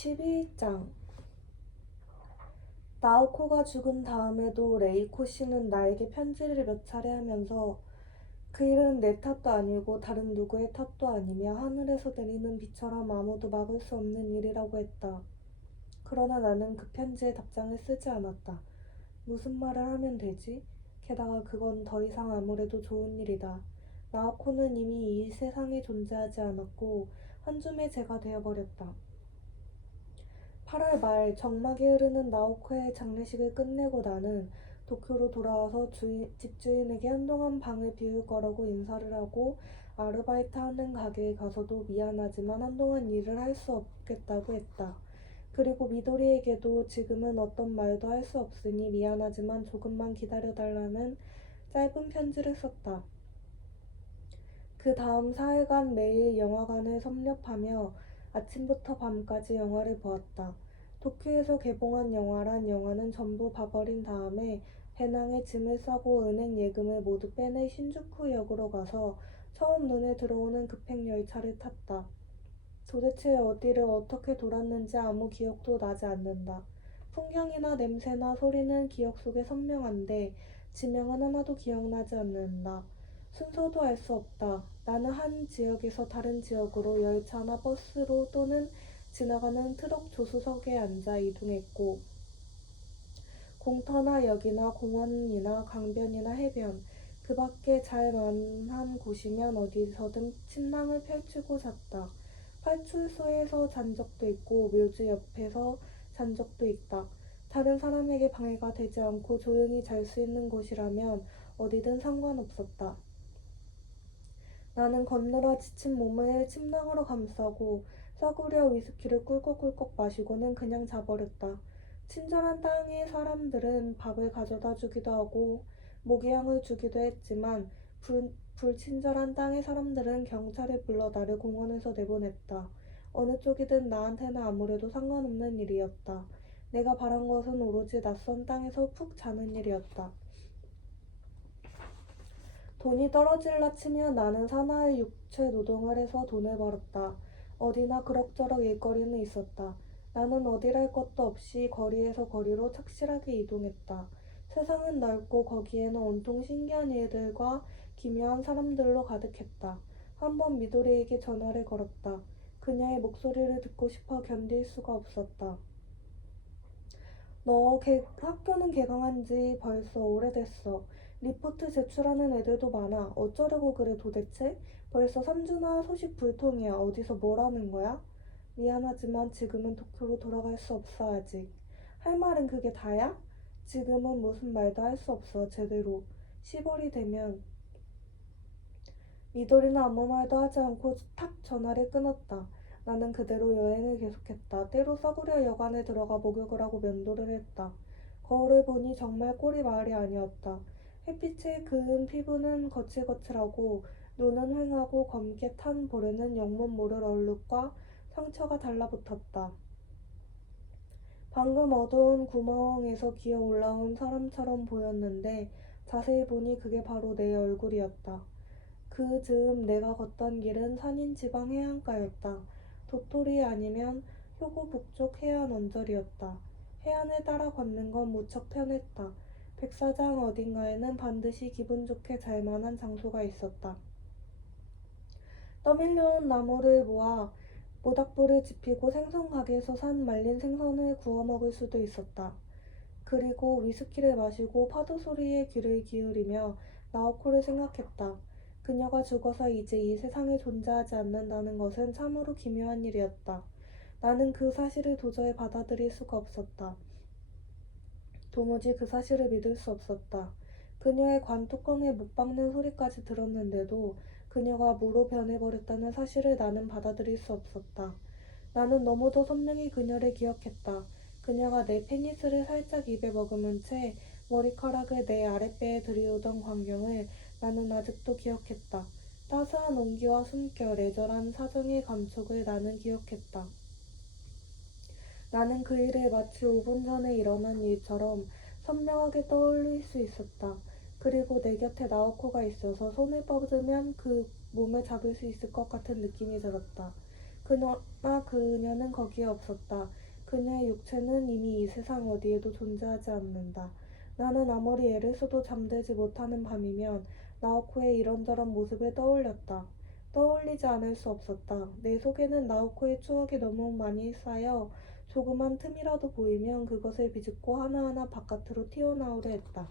제12장. 나오코가 죽은 다음에도 레이코 씨는 나에게 편지를 몇 차례 하면서 그 일은 내 탓도 아니고 다른 누구의 탓도 아니며 하늘에서 내리는 비처럼 아무도 막을 수 없는 일이라고 했다. 그러나 나는 그 편지에 답장을 쓰지 않았다. 무슨 말을 하면 되지? 게다가 그건 더 이상 아무래도 좋은 일이다. 나오코는 이미 이 세상에 존재하지 않았고 한 줌의 재가 되어버렸다. 8월 말 적막이 흐르는 나오코의 장례식을 끝내고 나는 도쿄로 돌아와서 집주인에게 한동안 방을 비울 거라고 인사를 하고 아르바이트하는 가게에 가서도 미안하지만 한동안 일을 할 수 없겠다고 했다. 그리고 미도리에게도 지금은 어떤 말도 할 수 없으니 미안하지만 조금만 기다려달라는 짧은 편지를 썼다. 그 다음 사흘간 매일 영화관을 섭렵하며 아침부터 밤까지 영화를 보았다. 도쿄에서 개봉한 영화란 영화는 전부 봐버린 다음에 배낭에 짐을 싸고 은행 예금을 모두 빼내 신주쿠역으로 가서 처음 눈에 들어오는 급행열차를 탔다. 도대체 어디를 어떻게 돌았는지 아무 기억도 나지 않는다. 풍경이나 냄새나 소리는 기억 속에 선명한데 지명은 하나도 기억나지 않는다. 순서도 알 수 없다. 나는 한 지역에서 다른 지역으로 열차나 버스로 또는 지나가는 트럭 조수석에 앉아 이동했고 공터나 역이나 공원이나 강변이나 해변 그 밖에 잘 만한 곳이면 어디서든 침낭을 펼치고 잤다. 파출소에서 잔 적도 있고 묘지 옆에서 잔 적도 있다. 다른 사람에게 방해가 되지 않고 조용히 잘 수 있는 곳이라면 어디든 상관없었다. 나는 건너라 지친 몸을 침낭으로 감싸고 싸구려 위스키를 꿀꺽꿀꺽 마시고는 그냥 자버렸다. 친절한 땅의 사람들은 밥을 가져다 주기도 하고 모기향을 주기도 했지만 불친절한 땅의 사람들은 경찰을 불러 나를 공원에서 내보냈다. 어느 쪽이든 나한테는 아무래도 상관없는 일이었다. 내가 바란 것은 오로지 낯선 땅에서 푹 자는 일이었다. 돈이 떨어질라 치면 나는 사나이 육체 노동을 해서 돈을 벌었다. 어디나 그럭저럭 일거리는 있었다. 나는 어디랄 것도 없이 거리에서 거리로 착실하게 이동했다. 세상은 넓고 거기에는 온통 신기한 일들과 기묘한 사람들로 가득했다. 한번 미도리에게 전화를 걸었다. 그녀의 목소리를 듣고 싶어 견딜 수가 없었다. 너 학교는 개강한 지 벌써 오래됐어. 리포트 제출하는 애들도 많아. 어쩌려고 그래 도대체? 벌써 3주나 소식 불통이야. 어디서 뭘 하는 거야? 미안하지만 지금은 도쿄로 돌아갈 수 없어 아직. 할 말은 그게 다야? 지금은 무슨 말도 할 수 없어 제대로. 10월이 되면 미도리는 아무 말도 하지 않고 탁 전화를 끊었다. 나는 그대로 여행을 계속했다. 때로 싸구려 여관에 들어가 목욕을 하고 면도를 했다. 거울을 보니 정말 꼴이 말이 아니었다. 햇빛에 그은 피부는 거칠거칠하고 눈은 휑하고 검게 탄 볼에는 영문 모를 얼룩과 상처가 달라붙었다. 방금 어두운 구멍에서 기어 올라온 사람처럼 보였는데 자세히 보니 그게 바로 내 얼굴이었다. 그 즈음 내가 걷던 길은 산인 지방 해안가였다. 도토리 아니면 효고 북쪽 해안 언저리였다. 해안을 따라 걷는 건 무척 편했다. 백사장 어딘가에는 반드시 기분 좋게 잘 만한 장소가 있었다. 떠밀려온 나무를 모아 모닥불을 지피고 생선 가게에서 산 말린 생선을 구워 먹을 수도 있었다. 그리고 위스키를 마시고 파도 소리에 귀를 기울이며 나오코를 생각했다. 그녀가 죽어서 이제 이 세상에 존재하지 않는다는 것은 참으로 기묘한 일이었다. 나는 그 사실을 도저히 받아들일 수가 없었다. 도무지 그 사실을 믿을 수 없었다. 그녀의 관뚜껑에 못 박는 소리까지 들었는데도 그녀가 무로 변해버렸다는 사실을 나는 받아들일 수 없었다. 나는 너무도 선명히 그녀를 기억했다. 그녀가 내 페니스를 살짝 입에 머금은 채 머리카락을 내 아랫배에 들이우던 광경을 나는 아직도 기억했다. 따스한 온기와 숨결, 애절한 사정의 감촉을 나는 기억했다. 나는 그 일을 마치 5분 전에 일어난 일처럼 선명하게 떠올릴 수 있었다. 그리고 내 곁에 나오코가 있어서 손을 뻗으면 그 몸을 잡을 수 있을 것 같은 느낌이 들었다. 그러나 그녀는 거기에 없었다. 그녀의 육체는 이미 이 세상 어디에도 존재하지 않는다. 나는 아무리 애를 써도 잠들지 못하는 밤이면 나오코의 이런저런 모습을 떠올렸다. 떠올리지 않을 수 없었다. 내 속에는 나오코의 추억이 너무 많이 쌓여 조그만 틈이라도 보이면 그것을 비집고 하나하나 바깥으로 튀어나오려 했다.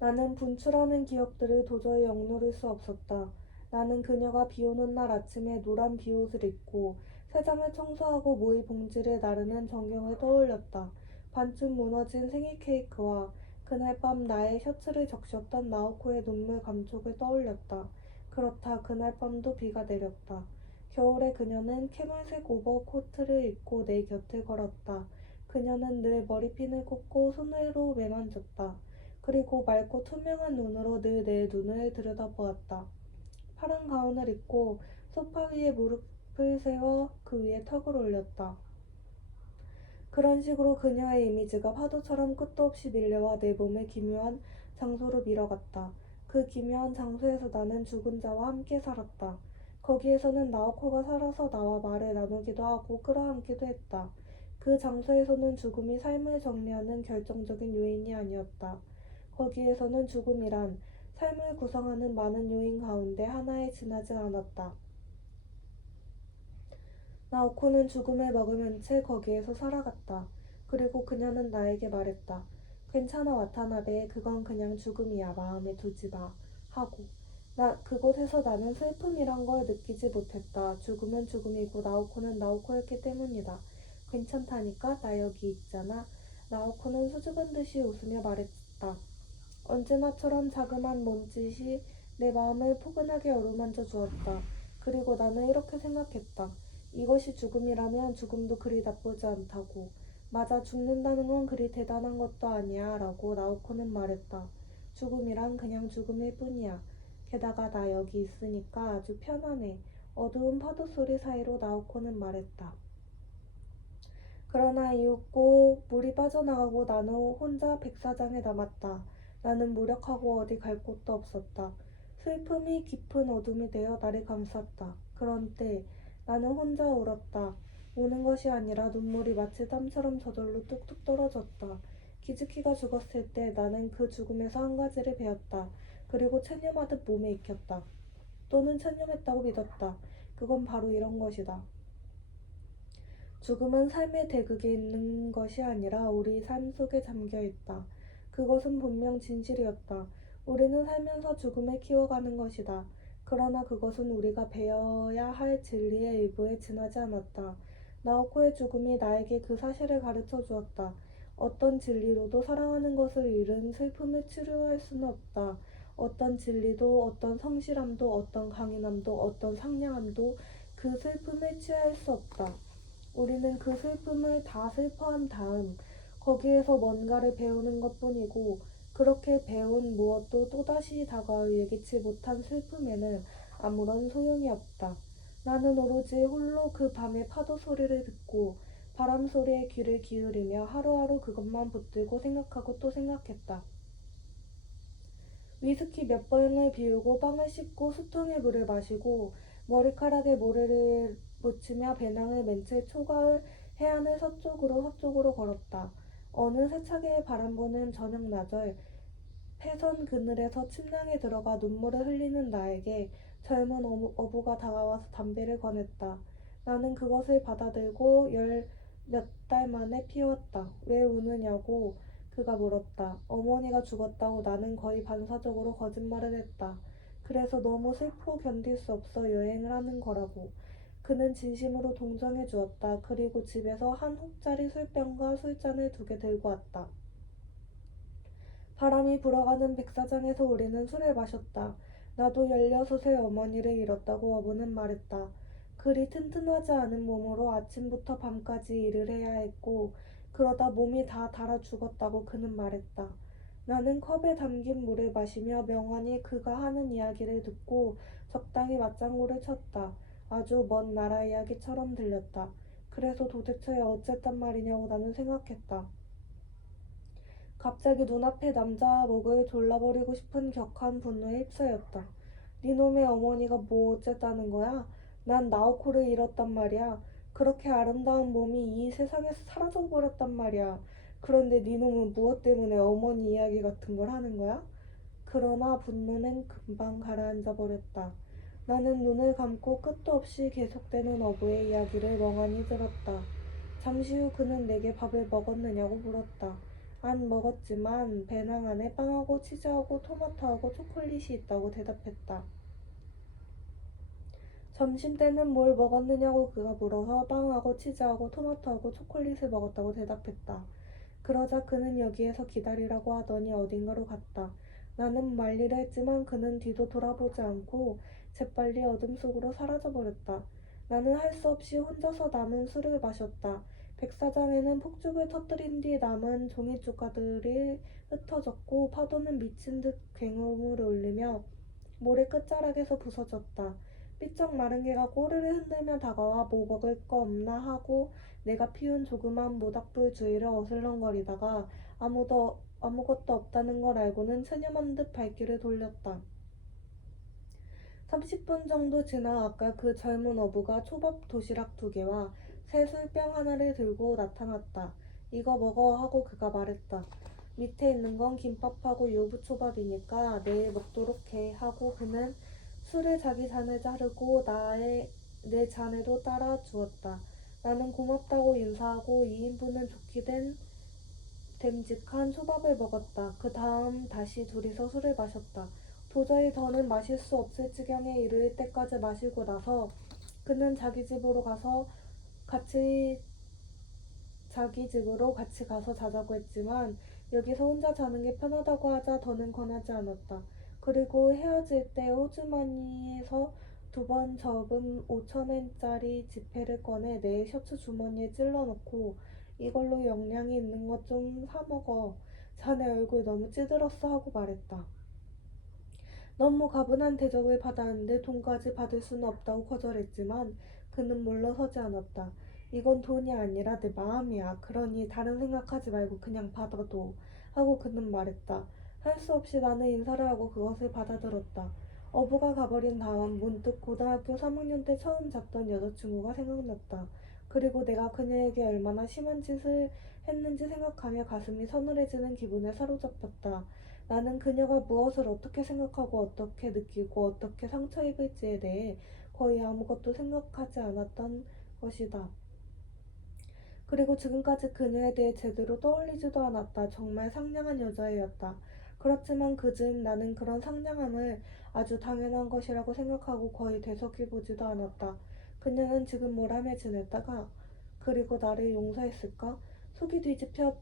나는 분출하는 기억들을 도저히 억누를 수 없었다. 나는 그녀가 비오는 날 아침에 노란 비옷을 입고 세상을 청소하고 모이 봉지를 나르는 전경을 떠올렸다. 반쯤 무너진 생일 케이크와 그날 밤 나의 셔츠를 적셨던 나오코의 눈물 감촉을 떠올렸다. 그렇다. 그날 밤도 비가 내렸다. 겨울에 그녀는 캐멀색 오버코트를 입고 내 곁을 걸었다. 그녀는 늘 머리핀을 꽂고 손으로 매만졌다. 그리고 맑고 투명한 눈으로 늘 내 눈을 들여다보았다. 파란 가운을 입고 소파 위에 무릎을 세워 그 위에 턱을 올렸다. 그런 식으로 그녀의 이미지가 파도처럼 끝도 없이 밀려와 내 몸을 기묘한 장소로 밀어갔다. 그 기묘한 장소에서 나는 죽은 자와 함께 살았다. 거기에서는 나오코가 살아서 나와 말을 나누기도 하고 끌어안기도 했다. 그 장소에서는 죽음이 삶을 정리하는 결정적인 요인이 아니었다. 거기에서는 죽음이란 삶을 구성하는 많은 요인 가운데 하나에 지나지 않았다. 나오코는 죽음을 먹으면 채 거기에서 살아갔다. 그리고 그녀는 나에게 말했다. 괜찮아, 와타나베. 그건 그냥 죽음이야. 마음에 두지 마. 하고. 그곳에서 나는 슬픔이란 걸 느끼지 못했다. 죽음은 죽음이고 나오코는 나오코였기 때문이다. 괜찮다니까? 나 여기 있잖아. 나오코는 수줍은 듯이 웃으며 말했다. 언제나처럼 자그만 몸짓이 내 마음을 포근하게 어루만져 주었다. 그리고 나는 이렇게 생각했다. 이것이 죽음이라면 죽음도 그리 나쁘지 않다고. 맞아, 죽는다는 건 그리 대단한 것도 아니야 라고 나오코는 말했다. 죽음이란 그냥 죽음일 뿐이야. 게다가 나 여기 있으니까 아주 편안해. 어두운 파도 소리 사이로 나오코는 말했다. 그러나 이윽고 물이 빠져나가고 나는 혼자 백사장에 남았다. 나는 무력하고 어디 갈 곳도 없었다. 슬픔이 깊은 어둠이 되어 나를 감쌌다. 그런 때 나는 혼자 울었다. 우는 것이 아니라 눈물이 마치 땀처럼 저절로 뚝뚝 떨어졌다. 기즈키가 죽었을 때 나는 그 죽음에서 한 가지를 배웠다. 그리고 체념하듯 몸에 익혔다. 또는 체념했다고 믿었다. 그건 바로 이런 것이다. 죽음은 삶의 대극에 있는 것이 아니라 우리 삶 속에 잠겨 있다. 그것은 분명 진실이었다. 우리는 살면서 죽음을 키워가는 것이다. 그러나 그것은 우리가 배워야 할 진리의 일부에 지나지 않았다. 나오코의 죽음이 나에게 그 사실을 가르쳐 주었다. 어떤 진리로도 사랑하는 것을 잃은 슬픔을 치료할 수는 없다. 어떤 진리도, 어떤 성실함도, 어떤 강인함도, 어떤 상냥함도 그 슬픔을 취할 수 없다. 우리는 그 슬픔을 다 슬퍼한 다음 거기에서 뭔가를 배우는 것뿐이고 그렇게 배운 무엇도 또다시 다가올 예기치 못한 슬픔에는 아무런 소용이 없다. 나는 오로지 홀로 그 밤의 파도 소리를 듣고 바람 소리에 귀를 기울이며 하루하루 그것만 붙들고 생각하고 또 생각했다. 위스키 몇 병을 비우고 빵을 씹고 수통에 물을 마시고 머리카락에 모래를 묻히며 배낭을 맨 채 초가을 해안을 서쪽으로 걸었다. 어느 세차게 바람 부는 저녁 나절 패선 그늘에서 침낭에 들어가 눈물을 흘리는 나에게 젊은 어부가 다가와서 담배를 권했다. 나는 그것을 받아들고 열 몇 달 만에 피웠다. 왜 우느냐고 그가 물었다. 어머니가 죽었다고 나는 거의 반사적으로 거짓말을 했다. 그래서 너무 슬프고 견딜 수 없어 여행을 하는 거라고. 그는 진심으로 동정해 주었다. 그리고 집에서 한 혹짜리 술병과 술잔을 2개 들고 왔다. 바람이 불어가는 백사장에서 우리는 술을 마셨다. 나도 16의 어머니를 잃었다고 어부는 말했다. 그리 튼튼하지 않은 몸으로 아침부터 밤까지 일을 해야 했고 그러다 몸이 다 닳아 죽었다고 그는 말했다. 나는 컵에 담긴 물을 마시며 명환이 그가 하는 이야기를 듣고 적당히 맞장구를 쳤다. 아주 먼 나라 이야기처럼 들렸다. 그래서 도대체 어쨌단 말이냐고 나는 생각했다. 갑자기 눈앞의 남자와 목을 졸라버리고 싶은 격한 분노에 휩싸였다. 니놈의 어머니가 뭐 어쨌다는 거야? 난 나오코를 잃었단 말이야. 그렇게 아름다운 몸이 이 세상에서 사라져버렸단 말이야. 그런데 네 놈은 무엇 때문에 어머니 이야기 같은 걸 하는 거야? 그러나 분노는 금방 가라앉아 버렸다. 나는 눈을 감고 끝도 없이 계속되는 어부의 이야기를 멍하니 들었다. 잠시 후 그는 내게 밥을 먹었느냐고 물었다. 안 먹었지만 배낭 안에 빵하고 치즈하고 토마토하고 초콜릿이 있다고 대답했다. 점심때는 뭘 먹었느냐고 그가 물어서 빵하고 치즈하고 토마토하고 초콜릿을 먹었다고 대답했다. 그러자 그는 여기에서 기다리라고 하더니 어딘가로 갔다. 나는 말리려 했지만 그는 뒤도 돌아보지 않고 재빨리 어둠 속으로 사라져버렸다. 나는 할 수 없이 혼자서 남은 술을 마셨다. 백사장에는 폭죽을 터뜨린 뒤 남은 종이조각들이 흩어졌고 파도는 미친 듯 굉음을 울리며 모래 끝자락에서 부서졌다. 삐쩍 마른 개가 꼬리를 흔들며 다가와 뭐 먹을 거 없나 하고 내가 피운 조그만 모닥불 주위를 어슬렁거리다가 아무것도 없다는 걸 알고는 체념한 듯 발길을 돌렸다. 30분 정도 지나 아까 그 젊은 어부가 초밥 도시락 2개와 새 술병 하나를 들고 나타났다. 이거 먹어 하고 그가 말했다. 밑에 있는 건 김밥하고 유부초밥이니까 내일 먹도록 해 하고 그는 술을 자기 잔에 자르고 내 잔에도 따라 주었다. 나는 고맙다고 인사하고 2인분은 좋게 됨직한 초밥을 먹었다. 그 다음 다시 둘이서 술을 마셨다. 도저히 더는 마실 수 없을 지경에 이를 때까지 마시고 나서 그는 같이 자기 집으로 같이 가서 자자고 했지만 여기서 혼자 자는 게 편하다고 하자 더는 권하지 않았다. 그리고 헤어질 때 호주머니에서 2번 접은 5천엔짜리 지폐를 꺼내 내 셔츠 주머니에 찔러 넣고 이걸로 영양이 있는 것 좀 사 먹어. 자네 얼굴 너무 찌들었어 하고 말했다. 너무 가분한 대접을 받았는데 돈까지 받을 수는 없다고 거절했지만 그는 물러서지 않았다. 이건 돈이 아니라 내 마음이야. 그러니 다른 생각하지 말고 그냥 받아도 하고 그는 말했다. 할 수 없이 나는 인사를 하고 그것을 받아들었다. 어부가 가버린 다음 문득 고등학교 3학년 때 처음 잡던 여자친구가 생각났다. 그리고 내가 그녀에게 얼마나 심한 짓을 했는지 생각하며 가슴이 서늘해지는 기분에 사로잡혔다. 나는 그녀가 무엇을 어떻게 생각하고 어떻게 느끼고 어떻게 상처 입을지에 대해 거의 아무것도 생각하지 않았던 것이다. 그리고 지금까지 그녀에 대해 제대로 떠올리지도 않았다. 정말 상냥한 여자애였다. 그렇지만 그즈음 나는 그런 상냥함을 아주 당연한 것이라고 생각하고 거의 되새겨보지도 않았다. 그녀는 지금 뭘 하며 지냈다가 그리고 나를 용서했을까? 속이 뒤집혀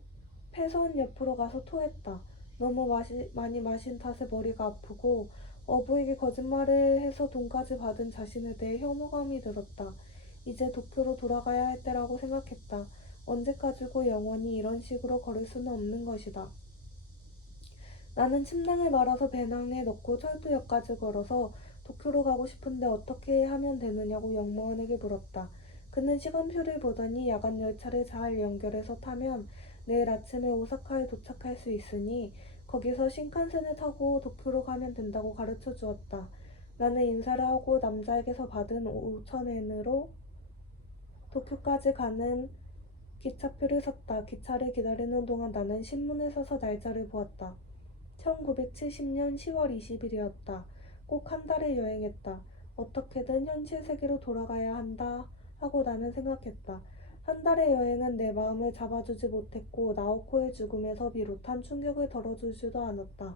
폐선 옆으로 가서 토했다. 너무 많이 마신 탓에 머리가 아프고 어부에게 거짓말을 해서 돈까지 받은 자신에 대해 혐오감이 들었다. 이제 도쿄로 돌아가야 할 때라고 생각했다. 언제까지고 영원히 이런 식으로 걸을 수는 없는 것이다. 나는 침낭을 말아서 배낭에 넣고 철도역까지 걸어서 도쿄로 가고 싶은데 어떻게 하면 되느냐고 역무원에게 물었다. 그는 시간표를 보더니 야간 열차를 잘 연결해서 타면 내일 아침에 오사카에 도착할 수 있으니 거기서 신칸센을 타고 도쿄로 가면 된다고 가르쳐 주었다. 나는 인사를 하고 남자에게서 받은 5천엔으로 도쿄까지 가는 기차표를 샀다. 기차를 기다리는 동안 나는 신문을 사서 날짜를 보았다. 1970년 10월 20일이었다. 꼭 한 달을 여행했다. 어떻게든 현실 세계로 돌아가야 한다 하고 나는 생각했다. 한 달의 여행은 내 마음을 잡아주지 못했고 나오코의 죽음에서 비롯한 충격을 덜어주지도 않았다.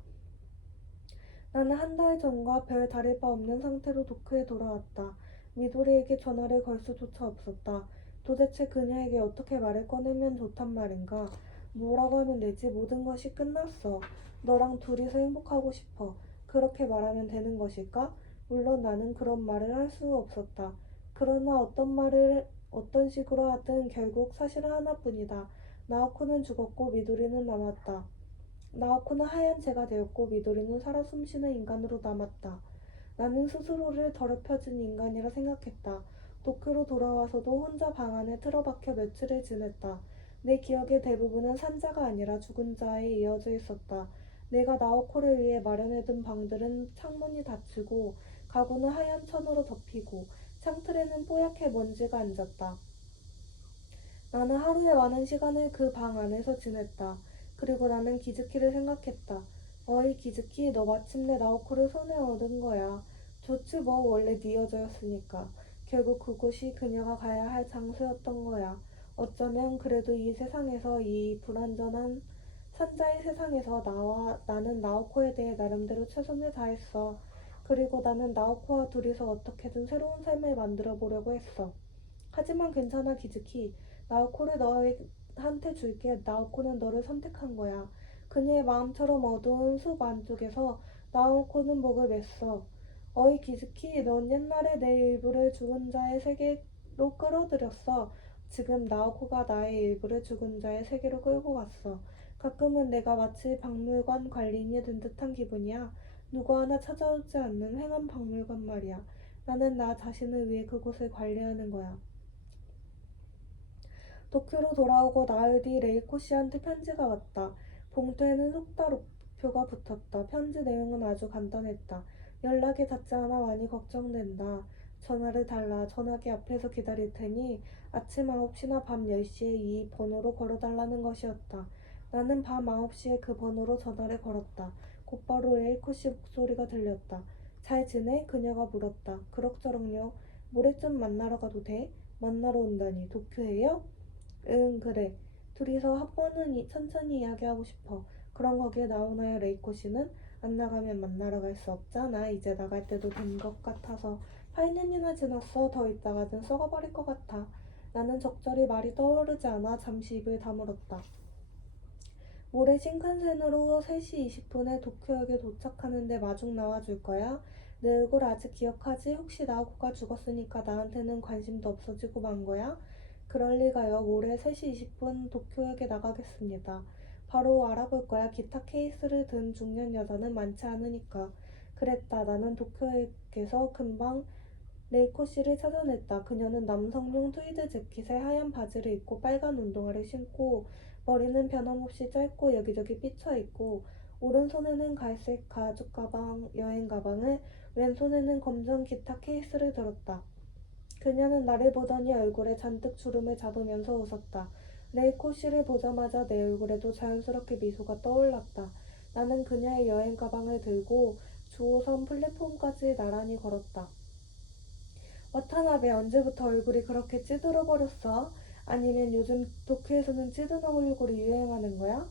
나는 한 달 전과 별 다를 바 없는 상태로 도쿄에 돌아왔다. 미도리에게 전화를 걸 수조차 없었다. 도대체 그녀에게 어떻게 말을 꺼내면 좋단 말인가? 뭐라고 하면 되지? 모든 것이 끝났어. 너랑 둘이서 행복하고 싶어. 그렇게 말하면 되는 것일까? 물론 나는 그런 말을 할 수 없었다. 그러나 어떤 식으로 하든 결국 사실은 하나뿐이다. 나오코는 죽었고 미도리는 남았다. 나오코는 하얀 재가 되었고 미도리는 살아 숨쉬는 인간으로 남았다. 나는 스스로를 더럽혀진 인간이라 생각했다. 도쿄로 돌아와서도 혼자 방 안에 틀어박혀 며칠을 지냈다. 내 기억의 대부분은 산자가 아니라 죽은 자에 이어져 있었다. 내가 나오코를 위해 마련해둔 방들은 창문이 닫히고 가구는 하얀 천으로 덮이고 창틀에는 뽀얗게 먼지가 앉았다. 나는 하루에 많은 시간을 그 방 안에서 지냈다. 그리고 나는 기즈키를 생각했다. 어이 기즈키, 너 마침내 나오코를 손에 얻은 거야. 좋지 뭐, 원래 네 여자였으니까. 결국 그곳이 그녀가 가야 할 장소였던 거야. 어쩌면 그래도 이 세상에서, 이 불완전한 산자의 세상에서 나는 나오코에 대해 나름대로 최선을 다했어. 그리고 나는 나오코와 둘이서 어떻게든 새로운 삶을 만들어 보려고 했어. 하지만 괜찮아 기즈키. 나오코를 너한테 줄게. 나오코는 너를 선택한 거야. 그녀의 마음처럼 어두운 숲 안쪽에서 나오코는 목을 맸어. 어이 기즈키, 넌 옛날에 내 일부를 죽은 자의 세계로 끌어들였어. 지금 나오코가 나의 일부를 죽은 자의 세계로 끌고 갔어. 가끔은 내가 마치 박물관 관리인이 된 듯한 기분이야. 누구 하나 찾아오지 않는 횡한 박물관 말이야. 나는 나 자신을 위해 그곳을 관리하는 거야. 도쿄로 돌아오고 나흘 뒤 레이코 씨한테 편지가 왔다. 봉투에는 속달표가 붙었다. 편지 내용은 아주 간단했다. 연락이 닿지 않아 많이 걱정된다. 전화를 달라. 전화기 앞에서 기다릴 테니 아침 9시나 밤 10시에 이 번호로 걸어달라는 것이었다. 나는 밤 9시에 그 번호로 전화를 걸었다. 곧바로 레이코 씨 목소리가 들렸다. 잘 지내? 그녀가 물었다. 그럭저럭요. 모레쯤 만나러 가도 돼? 만나러 온다니. 도쿄에요? 응, 그래. 둘이서 한 번은 천천히 이야기하고 싶어. 그럼 거기에 나오나요, 레이코 씨는? 안 나가면 만나러 갈 수 없잖아. 이제 나갈 때도 된 것 같아서. 8년이나 지났어. 더 있다가는 썩어버릴 것 같아. 나는 적절히 말이 떠오르지 않아 잠시 입을 다물었다. 모레 신칸센으로 3시 20분에 도쿄역에 도착하는데 마중 나와줄 거야? 내 얼굴 아직 기억하지? 혹시 나오코가 죽었으니까 나한테는 관심도 없어지고 만 거야? 그럴 리가요. 모레 3시 20분 도쿄역에 나가겠습니다. 바로 알아볼 거야. 기타 케이스를 든 중년 여자는 많지 않으니까. 그랬다. 나는 도쿄역에서 금방 레이코 씨를 찾아냈다. 그녀는 남성용 트위드 재킷에 하얀 바지를 입고 빨간 운동화를 신고 머리는 변함없이 짧고 여기저기 삐쳐있고 오른손에는 갈색 가죽 가방, 여행 가방을 왼손에는 검정 기타 케이스를 들었다. 그녀는 나를 보더니 얼굴에 잔뜩 주름을 잡으면서 웃었다. 레이코 씨를 보자마자 내 얼굴에도 자연스럽게 미소가 떠올랐다. 나는 그녀의 여행 가방을 들고 주호선 플랫폼까지 나란히 걸었다. 와타나베 언제부터 얼굴이 그렇게 찌들어 버렸어? 아니면 요즘 도쿄에서는 찌든 얼굴이 유행하는 거야?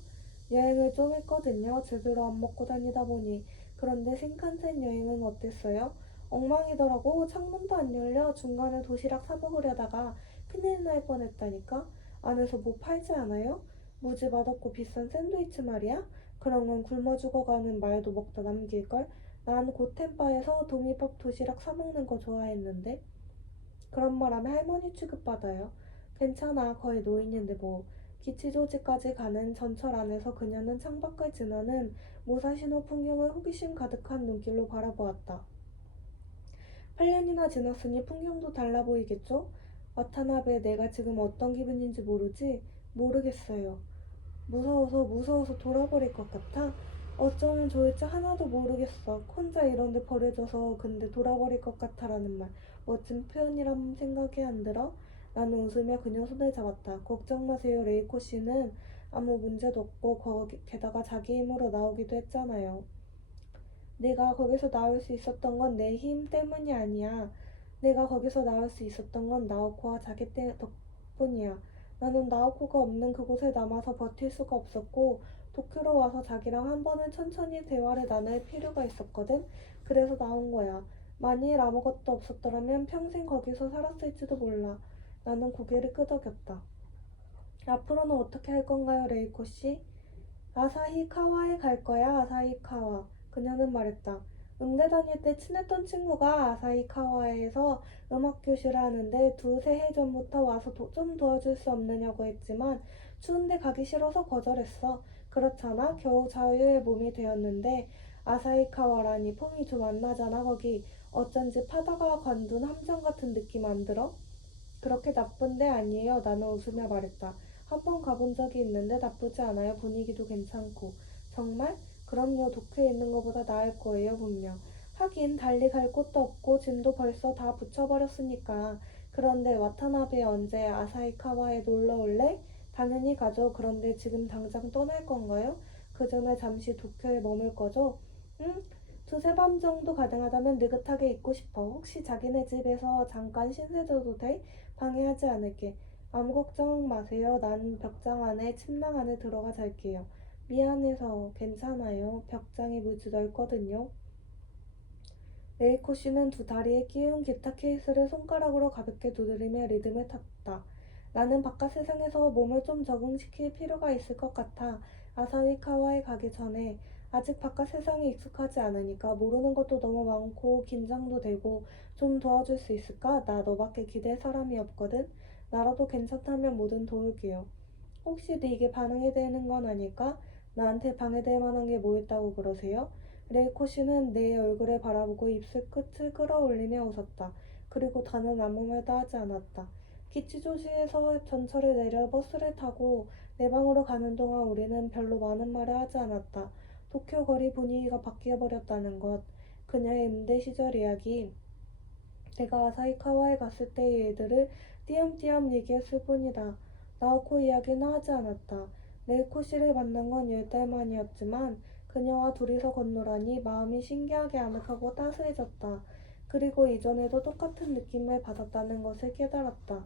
여행을 좀 했거든요. 제대로 안 먹고 다니다 보니. 그런데 신칸센 여행은 어땠어요? 엉망이더라고. 창문도 안 열려. 중간에 도시락 사 먹으려다가 큰일 날 뻔했다니까. 안에서 뭐 팔지 않아요? 무지 맛없고 비싼 샌드위치 말이야? 그런 건 굶어 죽어가는 말도 먹다 남길걸? 난 고텐바에서 도미밥 도시락 사 먹는 거 좋아했는데. 그런 말 하면 할머니 취급받아요. 괜찮아. 거의 노인인데 뭐. 기치조지까지 가는 전철 안에서 그녀는 창밖을 지나는 무사시노 풍경을 호기심 가득한 눈길로 바라보았다. 8년이나 지났으니 풍경도 달라 보이겠죠? 와타나베, 내가 지금 어떤 기분인지 모르지? 모르겠어요. 무서워서 돌아버릴 것 같아? 어쩌면 좋을지 하나도 모르겠어. 혼자 이런데 버려져서 근데 돌아버릴 것 같아라는 말. 멋진 표현이란 생각이 안 들어? 나는 웃으며 그녀 손을 잡았다. 걱정 마세요. 레이코 씨는 아무 문제도 없고 게다가 자기 힘으로 나오기도 했잖아요. 내가 거기서 나올 수 있었던 건 내 힘 때문이 아니야. 내가 거기서 나올 수 있었던 건 나오코와 자기 덕분이야. 나는 나오코가 없는 그곳에 남아서 버틸 수가 없었고 도쿄로 와서 자기랑 한 번은 천천히 대화를 나눌 필요가 있었거든. 그래서 나온 거야. 만일 아무것도 없었더라면 평생 거기서 살았을지도 몰라. 나는 고개를 끄덕였다. 앞으로는 어떻게 할 건가요, 레이코 씨? 아사히카와에 갈 거야, 아사히카와. 그녀는 말했다. 음대 다닐 때 친했던 친구가 아사히카와에서 음악 교실을 하는데 두세 해 전부터 와서 좀 도와줄 수 없느냐고 했지만 추운데 가기 싫어서 거절했어. 그렇잖아. 겨우 자유의 몸이 되었는데 아사히카와라니 폼이 좀 안 나잖아. 거기 어쩐지 파다가 관둔 함정 같은 느낌 안 들어? 그렇게 나쁜 데 아니에요. 나는 웃으며 말했다. 한 번 가본 적이 있는데 나쁘지 않아요. 분위기도 괜찮고. 정말? 그럼요. 도쿄에 있는 것보다 나을 거예요. 분명. 하긴 달리 갈 곳도 없고 짐도 벌써 다 붙여버렸으니까. 그런데 와타나베 언제 아사히카와에 놀러 올래? 당연히 가죠. 그런데 지금 당장 떠날 건가요? 그 전에 잠시 도쿄에 머물 거죠? 응? 두세 밤 정도 가능하다면 느긋하게 있고 싶어. 혹시 자기네 집에서 잠깐 신세져도 돼? 방해하지 않을게. 아무 걱정 마세요. 난 벽장 안에 침낭 안에 들어가 잘게요. 미안해서 괜찮아요. 벽장이 무지 넓거든요. 레이코 씨는 두 다리에 끼운 기타 케이스를 손가락으로 가볍게 두드리며 리듬을 탔다. 나는 바깥 세상에서 몸을 좀 적응시킬 필요가 있을 것 같아. 아사히카와에 가기 전에 아직 바깥 세상에 익숙하지 않으니까 모르는 것도 너무 많고 긴장도 되고 좀 도와줄 수 있을까? 나 너밖에 기댈 사람이 없거든. 나라도 괜찮다면 뭐든 도울게요. 혹시 네게 반응해대는 건 아닐까? 나한테 방해될 만한 게 뭐 있다고 그러세요? 레이코 씨는 내 얼굴을 바라보고 입술 끝을 끌어올리며 웃었다. 그리고 다는 아무 말도 하지 않았다. 기치조시에서 전철을 내려 버스를 타고 내 방으로 가는 동안 우리는 별로 많은 말을 하지 않았다. 도쿄 거리 분위기가 바뀌어버렸다는 것. 그녀의 임대 시절 이야기. 내가 아사히카와에 갔을 때의 일들을 띄엄띄엄 얘기했을 뿐이다. 나오코 이야기는 하지 않았다. 레이코 씨를 만난 건 10달 만이었지만 그녀와 둘이서 건너라니 마음이 신기하게 아늑하고 따스해졌다. 그리고 이전에도 똑같은 느낌을 받았다는 것을 깨달았다.